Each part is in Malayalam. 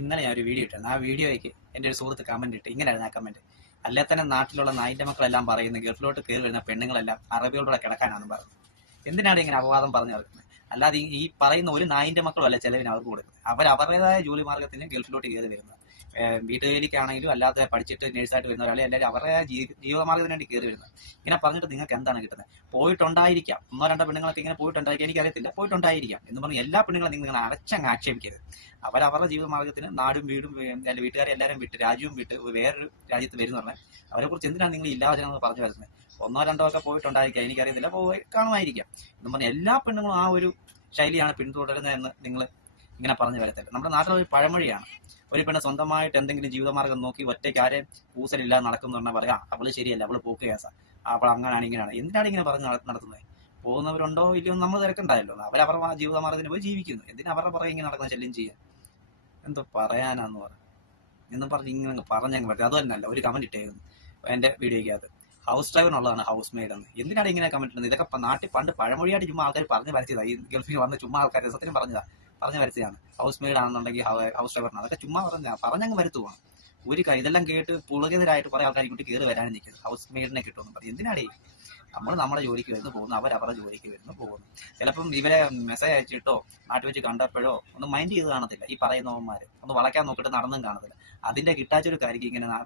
ഇന്നലെ ഞാൻ ഒരു വീഡിയോ ഇട്ടായിരുന്നു. ആ വീഡിയോയ്ക്ക് എൻ്റെ ഒരു സുഹൃത്ത് കമന്റ് ഇട്ട് ഇങ്ങനെയായിരുന്നു ആ കമന്റ്: അല്ലെ തന്നെ നാട്ടിലുള്ള നായിന്റെ മക്കളെല്ലാം പറയുന്നത് ഗൾഫിലോട്ട് കയറി വരുന്ന പെണ്ണുങ്ങളെല്ലാം അറബികളുടെ കിടക്കാനാണെന്ന് പറഞ്ഞു. എന്തിനാണ് ഇങ്ങനെ അപവാദം പറഞ്ഞു നടക്കുന്നത്? അല്ലാതെ ഈ പറയുന്ന ഒരു നായിന്റെ മക്കളും അല്ല ചെലവിന് അവർക്ക് കൊടുക്കുന്നത്. അവരവരുടേതായ ജോലി മാർഗത്തിന് ഗൾഫിലോട്ട് കയറി വരുന്നത്. വീട്ടുജോലിക്കാണെങ്കിലും അല്ലാതെ പഠിച്ചിട്ട് നേഴ്സായിട്ട് വരുന്ന ഒരാളെ എല്ലാവരും അവരുടെ ജീവിതമാർഗത്തിന് വേണ്ടി കയറി വരുന്നത്. ഇങ്ങനെ പറഞ്ഞിട്ട് നിങ്ങൾക്ക് എന്താണ് കിട്ടുന്നത്? പോയിട്ടുണ്ടായിരിക്കാം, ഒന്നോ രണ്ടോ പെണ്ണുങ്ങളൊക്കെ ഇങ്ങനെ പോയിട്ടുണ്ടായിരിക്കാം, എനിക്കറിയത്തില്ല, പോയിട്ടുണ്ടായിരിക്കാം എന്ന് പറഞ്ഞ് എല്ലാ പെണ്ണുങ്ങളും നിങ്ങൾ അടച്ചങ്ങ് ആക്ഷേപിക്കരുത്. അവരവരുടെ ജീവിതമാർഗത്തിന് നാടും വീടും വീട്ടുകാരെ എല്ലാവരും വിട്ട് രാജ്യവും വിട്ട് വേറൊരു രാജ്യത്ത് വരുന്ന പറഞ്ഞാൽ അവരെ കുറിച്ച് എന്തിനാണ് നിങ്ങൾ ഇല്ലാവചനങ്ങൾ പറഞ്ഞു വരുന്നത്? ഒന്നോ രണ്ടോ ഒക്കെ പോയിട്ടുണ്ടായിരിക്കാം, എനിക്കറിയത്തില്ല, പോയി കാണുമായിരിക്കാം എന്ന് പറഞ്ഞാൽ എല്ലാ പെണ്ണുങ്ങളും ആ ഒരു ശൈലിയാണ് പിന്തുടരുന്നതെന്ന് നിങ്ങൾ ഇങ്ങനെ പറഞ്ഞു വരത്തില്ല. നമ്മുടെ നാട്ടിലൊരു പഴമൊഴിയാണ്: ഒരു പെണ്ണ് സ്വന്തമായിട്ട് എന്തെങ്കിലും ജീവിതമാർഗം നോക്കി ഒറ്റയ്ക്ക് ആരെയും കൂസലില്ലാതെ നടക്കുന്നു പറഞ്ഞാൽ പറയാം അവള് ശരിയല്ല, അവള് പോക്ക് കേസാ, അവൾ അങ്ങനെയാണ് ഇങ്ങനെയാണ്. എന്തിനാണ് ഇങ്ങനെ പറഞ്ഞ് നടത്തുന്നത്? പോകുന്നവരുണ്ടോ ഇല്ലയോ നമ്മൾ തിരക്കുണ്ടായല്ലോ. അവരവരുടെ ജീവിതമാർഗത്തിന് പോയി ജീവിക്കുന്നു. എന്തിനാ അവരുടെ പുറകെ ഇങ്ങനെ നടക്കുന്ന ശല്യം ചെയ്യാൻ? എന്തോ പറയാനാന്ന് പറഞ്ഞു എന്നും പറഞ്ഞ് ഇങ്ങനെ പറഞ്ഞങ്ങ് പറ്റും. അത് തന്നെയല്ല, ഒരു കമന്റ് ഇട്ടായിരുന്നു എന്റെ വീഡിയോയ്ക്കകത്ത്: ഹൗസ് ഡ്രൈവറിനുള്ളതാണ് ഹൗസ് മെയ്ഡ് എന്ന്. എന്തിനാണ് ഇങ്ങനെ കമന്റ് ഇടുന്നത്? ഇതൊക്കെ നാട്ടിൽ പണ്ട് പഴമൊഴിയായിട്ട് ചുമ്മാ ആൾക്കാർ പറഞ്ഞു വരച്ചതാണ്. ഈ ഗൾഫിൽ വന്ന് ചുമ്മാ ആൾക്കാർ രസത്തിനും പറഞ്ഞു വരച്ചതാണ്. ഹൗസ് മെയ്ഡ് ആണെന്നുണ്ടെങ്കിൽ ഹൗസ് ഡ്രൈവറിന്, അതൊക്കെ ചുമ്മാ പറഞ്ഞങ്ങ് വരുത്തുവാണ്. ഇതെല്ലാം കേട്ട് പുളകിതരായിട്ട് കുറെ ആൾക്കാർ കൂട്ടി കയറി വരാനും നിൽക്കുന്നത് ഹൗസ് മെയ്ഡിനെ കിട്ടുമെന്ന് പറയും. എന്തിനാടേ? നമ്മൾ നമ്മുടെ ജോലിക്ക് വരുന്നു പോകുന്നു, അവരവരുടെ ജോലിക്ക് വരുന്നു പോകുന്നു. ചിലപ്പം ഇവരെ മെസ്സേജ് അയച്ചിട്ടോ നാട്ടിൽ വെച്ച് കണ്ടപ്പോഴോ ഒന്നും മൈൻഡ് ചെയ്ത് കാണത്തില്ല. ഈ പറയുന്നവന്മാര് ഒന്ന് വളയ്ക്കാൻ നോക്കിയിട്ട് നടന്നും കാണത്തില്ല. അതിന്റെ കിട്ടാച്ചൊരുക്കായിരിക്കും ഇങ്ങനെ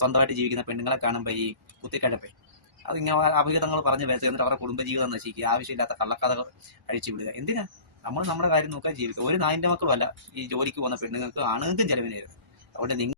സ്വന്തമായിട്ട് ജീവിക്കുന്ന പെണ്ണുങ്ങളെ കാണുമ്പോൾ ഈ കുത്തിക്കഴപ്പേ അതിങ്ങനെ അഭിഹിതങ്ങൾ പറഞ്ഞ് വെച്ച് എന്നിട്ട് അവരുടെ കുടുംബജീവിതം നശിക്കുക, ആവശ്യമില്ലാത്ത കള്ളക്കഥകൾ അഴിച്ചു വിടുക. എന്തിനാ? നമ്മൾ നമ്മുടെ കാര്യം നോക്കാൻ ജീവിക്കുക. ഒരു നായിന്റെ മക്കളും അല്ല ഈ ജോലിക്ക് പോകുന്ന പെണ്ണുങ്ങൾക്ക് ആണുങ്ങൾക്കും ചെലവിനായിരുന്നു. അതുകൊണ്ട്